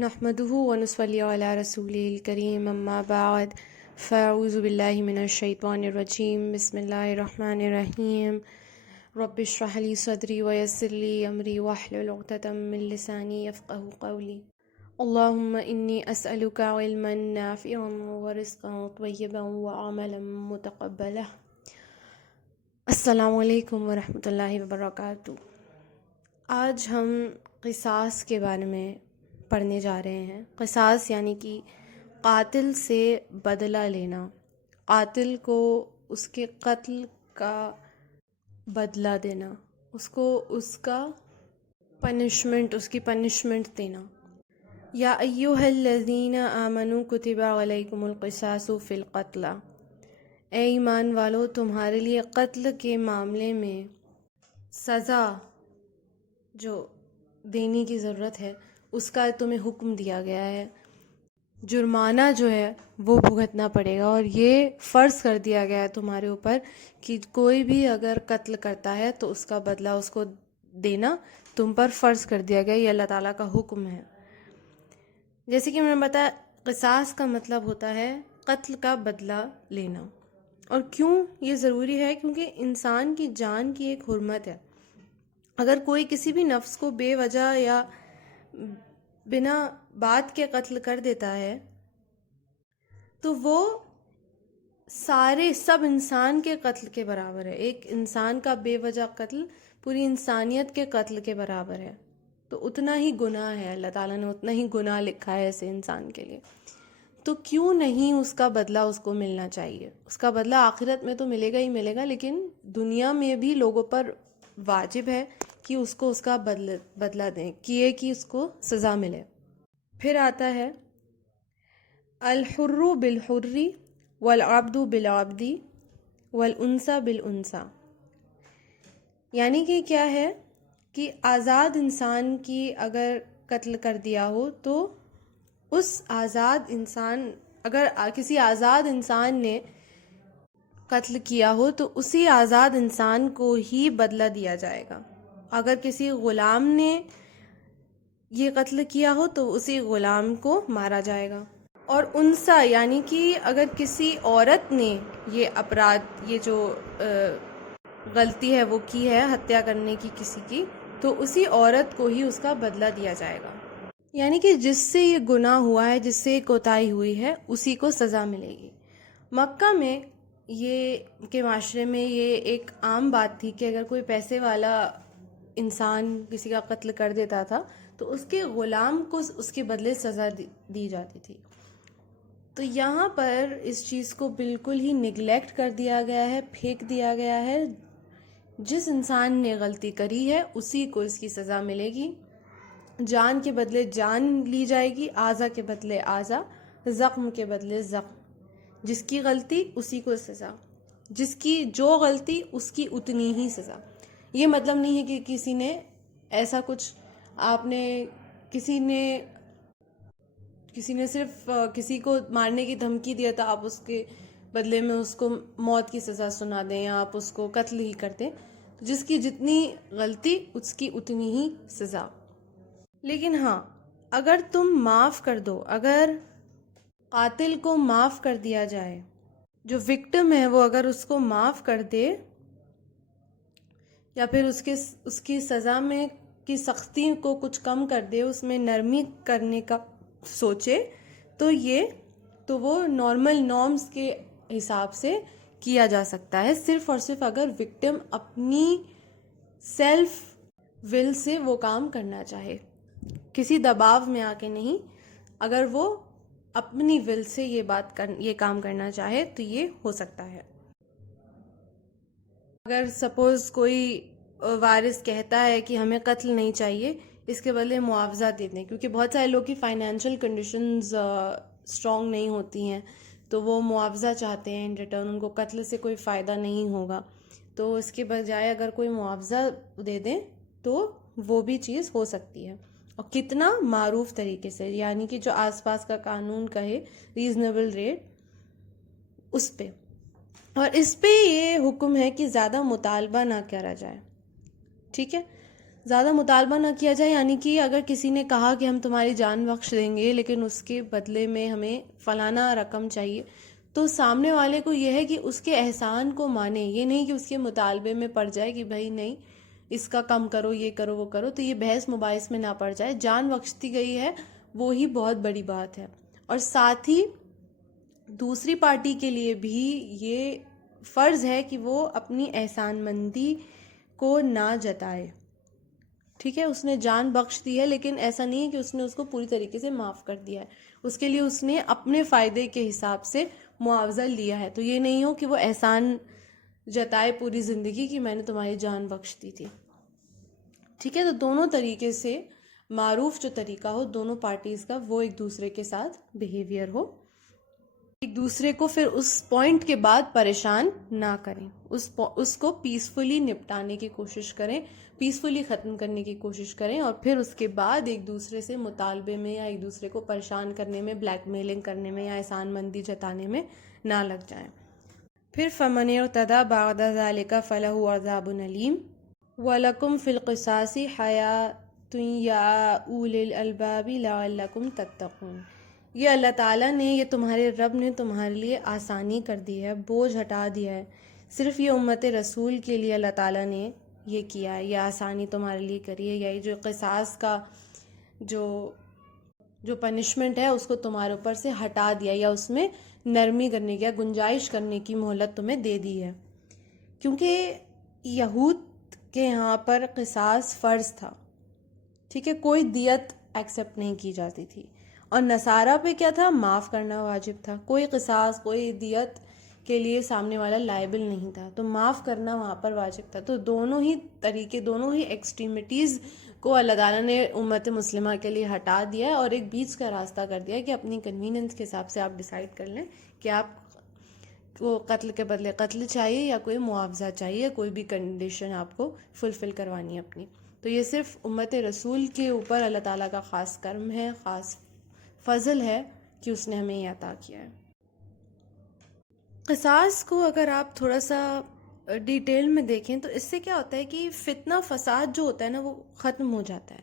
نحمده ونصلي على رسوله الكريم اما بعد فاعوذ بالله من الشیطان الرجیم بسم اللہ الرحمن الرحیم رب اشرح لي صدری ويسر لي امری واحلل عقدة من لسانی يفقهوا قولی اللهم انی اسألك علما نافعا ورزقا طیبا وعملا متقبلا۔ السلام علیکم ورحمۃ اللہ وبرکاتہ۔ آج ہم قصاص کے بارے میں پڑھنے جا رہے ہیں۔ قصاص یعنی کہ قاتل سے بدلہ لینا، قاتل کو اس کے قتل کا بدلہ دینا، اس کو اس کی پنشمنٹ دینا۔ یا ایھا الذین آمنوا کتب علیکم القصاص فی القتلی، اے ایمان والو تمہارے لیے قتل کے معاملے میں سزا جو دینے کی ضرورت ہے اس کا تمہیں حکم دیا گیا ہے، جرمانہ جو ہے وہ بھگتنا پڑے گا، اور یہ فرض کر دیا گیا ہے تمہارے اوپر کہ کوئی بھی اگر قتل کرتا ہے تو اس کا بدلہ اس کو دینا تم پر فرض کر دیا گیا، یہ اللہ تعالیٰ کا حکم ہے۔ جیسے کہ میں نے بتایا، قصاص کا مطلب ہوتا ہے قتل کا بدلہ لینا۔ اور کیوں یہ ضروری ہے؟ کیونکہ انسان کی جان کی ایک حرمت ہے۔ اگر کوئی کسی بھی نفس کو بے وجہ یا بنا بات کے قتل کر دیتا ہے تو وہ سب انسان کے قتل کے برابر ہے۔ ایک انسان کا بے وجہ قتل پوری انسانیت کے قتل کے برابر ہے، تو اتنا ہی گناہ ہے، اللہ تعالیٰ نے اتنا ہی گناہ لکھا ہے ایسے انسان کے لیے۔ تو کیوں نہیں اس کا بدلہ اس کو ملنا چاہیے؟ اس کا بدلہ آخرت میں تو ملے گا ہی ملے گا، لیکن دنیا میں بھی لوگوں پر واجب ہے کہ اس کو اس کا بدلہ دیں، کیے کہ اس کو سزا ملے۔ پھر آتا ہے الحر بالحر والعبد بالعبد والانثى بالانثى، یعنی کہ کیا ہے کہ آزاد انسان کی اگر قتل کر دیا ہو تو اس آزاد انسان، اگر کسی آزاد انسان نے قتل کیا ہو تو اسی آزاد انسان کو ہی بدلہ دیا جائے گا۔ اگر کسی غلام نے یہ قتل کیا ہو تو اسی غلام کو مارا جائے گا۔ اور انثیٰ یعنی کہ اگر کسی عورت نے یہ اپرادھ، یہ جو غلطی ہے وہ کی ہے، ہتیا کرنے کی کسی کی، تو اسی عورت کو ہی اس کا بدلہ دیا جائے گا۔ یعنی کہ جس سے یہ گناہ ہوا ہے، جس سے یہ کوتاہی ہوئی ہے، اسی کو سزا ملے گی۔ مکہ میں کے معاشرے میں یہ ایک عام بات تھی کہ اگر کوئی پیسے والا انسان کسی کا قتل کر دیتا تھا تو اس کے غلام کو اس کے بدلے سزا دی جاتی تھی۔ تو یہاں پر اس چیز کو بالکل ہی نگلیکٹ کر دیا گیا ہے، پھینک دیا گیا ہے۔ جس انسان نے غلطی کری ہے اسی کو اس کی سزا ملے گی، جان کے بدلے جان لی جائے گی، اعضا کے بدلے اعضا، زخم کے بدلے زخم۔ جس کی غلطی اسی کو سزا، جس کی جو غلطی اس کی اتنی ہی سزا۔ یہ مطلب نہیں ہے کہ کسی نے ایسا کچھ، کسی نے صرف کسی کو مارنے کی دھمکی دیا تو آپ اس کے بدلے میں اس کو موت کی سزا سنا دیں یا آپ اس کو قتل ہی کر دیں۔ جس کی جتنی غلطی اس کی اتنی ہی سزا۔ لیکن ہاں، اگر تم معاف کر دو، اگر قاتل کو معاف کر دیا جائے، جو وکٹم ہے وہ اگر اس کو معاف کر دے یا پھر اس کی سزا میں کی سختی کو کچھ کم کر دے، اس میں نرمی کرنے کا سوچے، تو وہ نارمل نارمز کے حساب سے کیا جا سکتا ہے، صرف اور صرف اگر وکٹم اپنی سیلف ول سے وہ کام کرنا چاہے، کسی دباؤ میں آ کے نہیں۔ اگر وہ اپنی ول سے یہ کام کرنا چاہے تو یہ ہو سکتا ہے۔ اگر سپوز کوئی وارث کہتا ہے کہ ہمیں قتل نہیں چاہیے، اس کے بدلے معاوضہ دے دیں، کیونکہ بہت سارے لوگ کی فائنینشیل کنڈیشنز اسٹرانگ نہیں ہوتی ہیں تو وہ معاوضہ چاہتے ہیں ان ریٹرن، ان کو قتل سے کوئی فائدہ نہیں ہوگا، تو اس کے بجائے اگر کوئی معاوضہ دے دیں تو وہ بھی چیز ہو سکتی ہے، اور کتنا معروف طریقے سے، یعنی کہ جو آس پاس کا قانون کہے ریزنیبل ریٹ اس پہ۔ اور اس پہ یہ حکم ہے کہ زیادہ مطالبہ نہ کرا جائے، ٹھیک ہے؟ زیادہ مطالبہ نہ کیا جائے، یعنی کہ اگر کسی نے کہا کہ ہم تمہاری جان بخش دیں گے لیکن اس کے بدلے میں ہمیں فلانا رقم چاہیے، تو سامنے والے کو یہ ہے کہ اس کے احسان کو مانے، یہ نہیں کہ اس کے مطالبے میں پڑ جائے کہ بھائی نہیں اس کا کم کرو، یہ کرو وہ کرو، تو یہ بحث مباحث میں نہ پڑ جائے. جان بخش دی گئی ہے وہی بہت بڑی بات ہے. اور ساتھ ہی دوسری پارٹی کے لیے بھی یہ فرض ہے کہ وہ اپنی احسان مندی کو نہ جتائے. ٹھیک ہے، اس نے جان بخش دی ہے لیکن ایسا نہیں ہے کہ اس نے اس کو پوری طریقے سے معاف کر دیا ہے، اس کے لیے اس نے اپنے فائدے کے حساب سے معاوضہ لیا ہے. تو یہ نہیں ہو کہ وہ احسان جتائے پوری زندگی کہ میں نے تمہاری جان بخش دی تھی. ٹھیک ہے، تو دونوں طریقے سے معروف جو طریقہ ہو دونوں پارٹیز کا، وہ ایک دوسرے کے ساتھ بیہیویئر ہو، ایک دوسرے کو پھر اس پوائنٹ کے بعد پریشان نہ کریں، اس کو پیسفلی نپٹانے کی کوشش کریں، پیسفلی ختم کرنے کی کوشش کریں، اور پھر اس کے بعد ایک دوسرے سے مطالبے میں یا ایک دوسرے کو پریشان کرنے میں، بلیک میلنگ کرنے میں یا احسان مندی جتانے میں نہ لگ جائیں. پھر فَمَنِ اعْتَدَىٰ بَعْدَ ذَٰلِكَ فَلَهُ عَذَابٌ أَلِيمٌ وَلَكُمْ فِي الْقِصَاصِ حَیَاةٌ یَا أُولِي الْأَلْبَابِ لَعَلَّکُمْ تَتَّقُونَ. یہ اللہ تعالیٰ نے، یہ تمہارے رب نے تمہارے لیے آسانی کر دی ہے، بوجھ ہٹا دیا ہے. صرف یہ امت رسول کے لیے اللہ تعالیٰ نے یہ کیا ہے، یہ آسانی تمہارے لیے کری ہے. یہ جو قصاص کا جو پنشمنٹ ہے اس کو تمہارے اوپر سے ہٹا دیا، یا اس میں نرمی کرنے کی یا گنجائش کرنے کی مہلت تمہیں دے دی ہے. کیونکہ یہود کے یہاں پر قصاص فرض تھا. ٹھیک ہے، کوئی دیت ایکسیپٹ نہیں کی جاتی تھی. اور نصارہ پہ کیا تھا؟ معاف کرنا واجب تھا. کوئی قصاص، کوئی دیت کے لیے سامنے والا لائبل نہیں تھا، تو معاف کرنا وہاں پر واجب تھا. تو دونوں ہی طریقے، دونوں ہی ایکسٹریمٹیز کو اللہ تعالیٰ نے امت مسلمہ کے لیے ہٹا دیا ہے، اور ایک بیچ کا راستہ کر دیا کہ اپنی کنوینئنس کے حساب سے آپ ڈیسائیڈ کر لیں کہ آپ کو قتل کے بدلے قتل چاہیے یا کوئی معاوضہ چاہیے، یا کوئی بھی کنڈیشن آپ کو فلفل کروانی ہے اپنی. تو یہ صرف امت رسول کے اوپر اللہ تعالیٰ کا خاص کرم ہے، خاص فضل ہے کہ اس نے ہمیں یہ عطا کیا ہے. قصاص کو اگر آپ تھوڑا سا ڈیٹیل میں دیکھیں تو اس سے کیا ہوتا ہے کہ فتنہ فساد جو ہوتا ہے نا وہ ختم ہو جاتا ہے.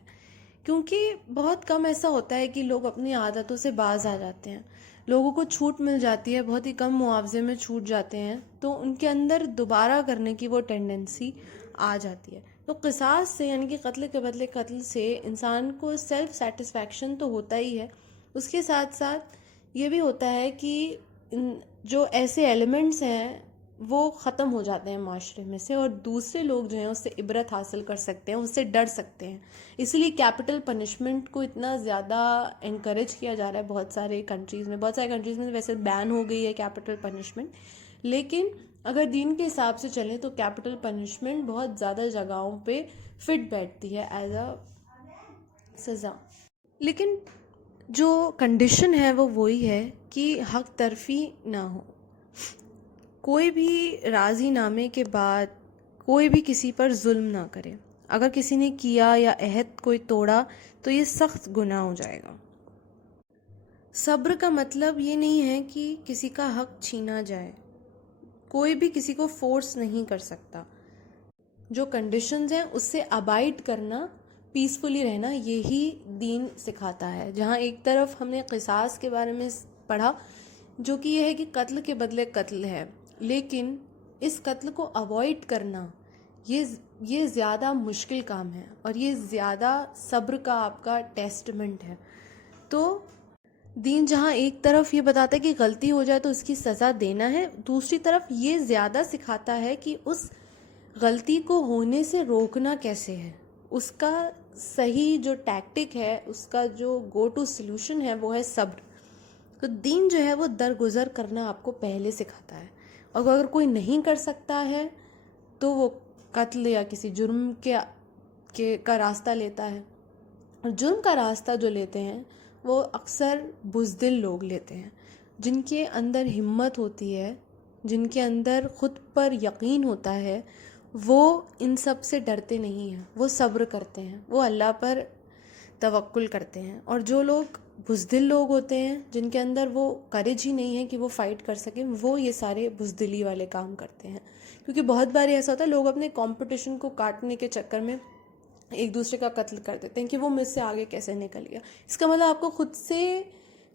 کیونکہ بہت کم ایسا ہوتا ہے کہ لوگ اپنی عادتوں سے باز آ جاتے ہیں، لوگوں کو چھوٹ مل جاتی ہے، بہت ہی کم معاوضے میں چھوٹ جاتے ہیں، تو ان کے اندر دوبارہ کرنے کی وہ ٹینڈنسی آ جاتی ہے. تو قصاص سے، یعنی کہ قتل کے بدلے قتل سے، انسان کو سیلف سیٹسفیکشن تو ہوتا ہی ہے، اس کے ساتھ ساتھ یہ بھی ہوتا ہے کہ جو ایسے ایلیمنٹس ہیں وہ ختم ہو جاتے ہیں معاشرے میں سے، اور دوسرے لوگ جو ہیں اس سے عبرت حاصل کر سکتے ہیں، اس سے ڈر سکتے ہیں. اسی لیے کیپٹل پنشمنٹ کو اتنا زیادہ انکریج کیا جا رہا ہے بہت سارے کنٹریز میں ویسے بین ہو گئی ہے کیپٹل پنشمنٹ، لیکن اگر دین کے حساب سے چلیں تو کیپٹل پنشمنٹ بہت زیادہ جگہوں پہ فٹ بیٹھتی ہے ایز اے سزا. لیکن جو کنڈیشن ہے وہ وہی ہے کہ حق ترفی نہ ہو. کوئی بھی راضی نامے کے بعد کوئی بھی کسی پر ظلم نہ کرے. اگر کسی نے کیا یا عہد کوئی توڑا تو یہ سخت گناہ ہو جائے گا. صبر کا مطلب یہ نہیں ہے کہ کسی کا حق چھینا جائے. کوئی بھی کسی کو فورس نہیں کر سکتا. جو کنڈیشنز ہیں اس سے ابائڈ کرنا، پیسفلی رہنا، یہی دین سکھاتا ہے. جہاں ایک طرف ہم نے قصاص کے بارے میں پڑھا جو کہ یہ ہے کہ قتل کے بدلے قتل ہے، لیکن اس قتل کو اوائڈ کرنا یہ زیادہ مشکل کام ہے، اور یہ زیادہ صبر کا آپ کا ٹیسٹمنٹ ہے. تو دین جہاں ایک طرف یہ بتاتا ہے کہ غلطی ہو جائے تو اس کی سزا دینا ہے، دوسری طرف یہ زیادہ سکھاتا ہے کہ اس غلطی کو ہونے سے روکنا کیسے ہے. اس کا صحیح جو ٹیکٹک ہے، اس کا جو گو ٹو سلوشن ہے وہ ہے صبر. تو دین جو ہے وہ درگزر کرنا آپ کو پہلے سکھاتا ہے، اور اگر کوئی نہیں کر سکتا ہے تو وہ قتل یا کسی جرم کا راستہ لیتا ہے. اور جرم کا راستہ جو لیتے ہیں وہ اکثر بزدل لوگ لیتے ہیں، جن کے اندر ہمت ہوتی ہے، جن کے اندر خود پر یقین ہوتا ہے. وہ ان سب سے ڈرتے نہیں ہیں، وہ صبر کرتے ہیں، وہ اللہ پر توکل کرتے ہیں. اور جو لوگ بزدل لوگ ہوتے ہیں، جن کے اندر وہ کریج ہی نہیں ہے کہ وہ فائٹ کر سکیں، وہ یہ سارے بزدلی والے کام کرتے ہیں. کیونکہ بہت بار ایسا ہوتا ہے لوگ اپنے کمپٹیشن کو کاٹنے کے چکر میں ایک دوسرے کا قتل کر دیتے ہیں کہ وہ مجھ سے آگے کیسے نکل گیا. اس کا مطلب آپ کو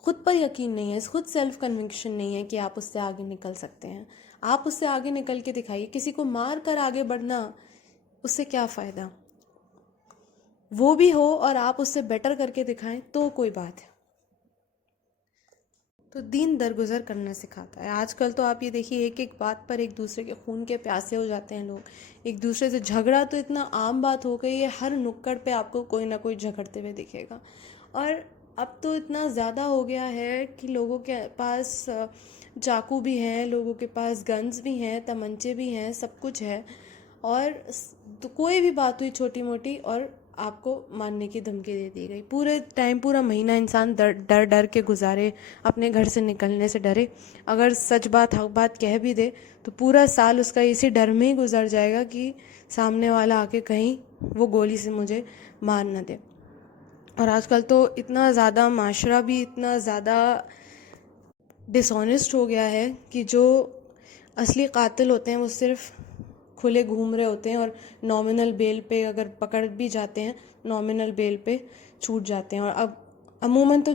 خود پر یقین نہیں ہے، خود سیلف کنوکشن نہیں ہے کہ آپ اس سے آگے نکل سکتے ہیں. آپ اس سے آگے نکل کے دکھائیے. کسی کو مار کر آگے بڑھنا، اس سے کیا فائدہ؟ وہ بھی ہو اور آپ اس سے بیٹر کر کے دکھائیں تو کوئی بات ہے. تو دین درگزر کرنا سکھاتا ہے. آج کل تو آپ یہ دیکھیے ایک ایک بات پر ایک دوسرے کے خون کے پیاسے ہو جاتے ہیں لوگ. ایک دوسرے سے جھگڑا تو اتنا عام بات ہو گئی ہے، ہر نکڑ پہ آپ کو کوئی نہ کوئی جھگڑتے ہوئے دکھے گا. اور اب تو اتنا زیادہ ہو گیا ہے کہ لوگوں کے پاس چاقو بھی ہیں، لوگوں کے پاس گنز بھی ہیں، تمنچے بھی ہیں، سب کچھ ہے. اور تو کوئی بھی بات ہوئی چھوٹی موٹی اور آپ کو ماننے کی دھمکی دے دی گئی. پورا مہینہ انسان ڈر کے گزارے، اپنے گھر سے نکلنے سے ڈرے. اگر سچ بات حق بات کہہ بھی دے تو پورا سال اس کا اسی ڈر میں ہی گزر جائے گا کہ سامنے والا آ کے کہیں وہ گولی سے مجھے مار نہ دے. اور آج کل تو اتنا زیادہ معاشرہ بھی اتنا زیادہ ڈس آنیسٹ ہو گیا ہے کہ جو اصلی قاتل ہوتے ہیں وہ صرف کھلے گھوم رہے ہوتے ہیں اور نامنل بیل پہ اگر پکڑ بھی جاتے ہیں نامنل بیل پہ چھوٹ جاتے ہیں. اور اب عموماً تو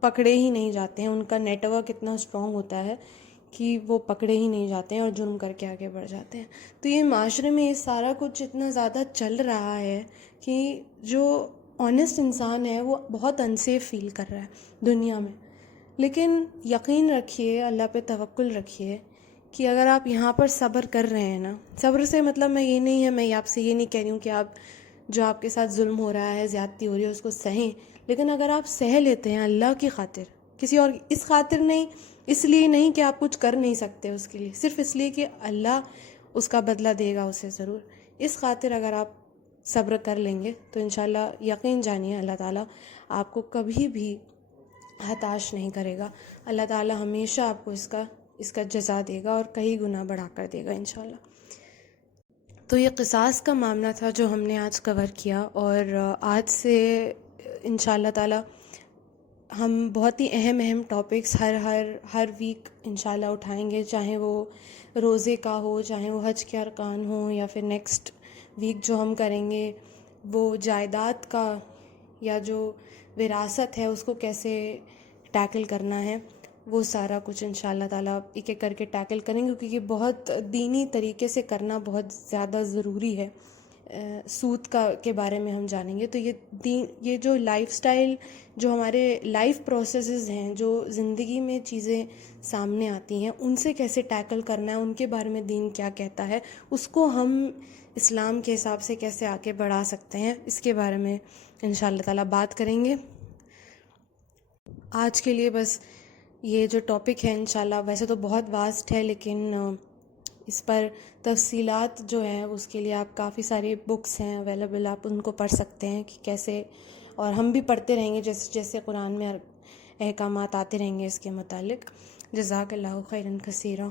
پکڑے ہی نہیں جاتے ہیں. ان کا نیٹ ورک اتنا اسٹرانگ ہوتا ہے کہ وہ پکڑے ہی نہیں جاتے ہیں اور جرم کر کے آگے بڑھ جاتے ہیں. تو یہ معاشرے میں یہ سارا کچھ اتنا زیادہ چل رہا ہے کہ جو آنیسٹ انسان ہے وہ بہت انسیف فیل کر رہا ہے دنیا میں. لیکن یقین رکھیے، اللہ پہ توکل رکھیے کہ اگر آپ یہاں پر صبر کر رہے ہیں نا، صبر سے مطلب میں یہ نہیں ہے، میں آپ سے یہ نہیں کہہ رہی ہوں کہ آپ جو آپ کے ساتھ ظلم ہو رہا ہے، زیادتی ہو رہی ہے، اس کو سہیں. لیکن اگر آپ سہ لیتے ہیں اللہ کی خاطر، کسی اور اس خاطر نہیں، اس لیے نہیں کہ آپ کچھ کر نہیں سکتے اس کے لیے، صرف اس لیے کہ اللہ اس کا بدلہ دے گا اسے ضرور، اس خاطر اگر آپ صبر کر لیں گے تو انشاءاللہ یقین جانیے اللہ تعالیٰ آپ کو کبھی بھی ہتاش نہیں کرے گا. اللہ تعالیٰ ہمیشہ آپ کو اس کا جزا دے گا اور کئی گنا بڑھا کر دے گا انشاءاللہ. تو یہ قصاص کا معاملہ تھا جو ہم نے آج کور کیا. اور آج سے انشاءاللہ تعالیٰ ہم بہت ہی اہم ٹاپکس ہر ویک انشاءاللہ اٹھائیں گے، چاہے وہ روزے کا ہو، چاہے وہ حج کے ارکان ہوں، یا پھر نیکسٹ ویک جو ہم کریں گے وہ جائیداد کا، یا جو وراثت ہے اس کو کیسے ٹیکل کرنا ہے، وہ سارا کچھ انشاءاللہ تعالیٰ ایک ایک کر کے ٹیکل کریں گے. کیونکہ یہ بہت دینی طریقے سے کرنا بہت زیادہ ضروری ہے. سود کے بارے میں ہم جانیں گے. تو یہ جو لائف سٹائل، جو ہمارے لائف پروسیسز ہیں، جو زندگی میں چیزیں سامنے آتی ہیں، ان سے کیسے ٹیکل کرنا ہے، ان کے بارے میں دین کیا کہتا ہے، اس کو ہم اسلام کے حساب سے کیسے آگے بڑھا سکتے ہیں، اس کے بارے میں انشاءاللہ تعالیٰ بات کریں گے. آج کے لیے بس یہ جو ٹاپک ہے انشاءاللہ ویسے تو بہت واسٹ ہے، لیکن اس پر تفصیلات جو ہیں اس کے لیے آپ کافی ساری بکس ہیں اویلیبل، آپ ان کو پڑھ سکتے ہیں کہ کیسے، اور ہم بھی پڑھتے رہیں گے جیسے جیسے قرآن میں احکامات آتے رہیں گے اس کے متعلق. جزاک اللہ خیرا کثیرا.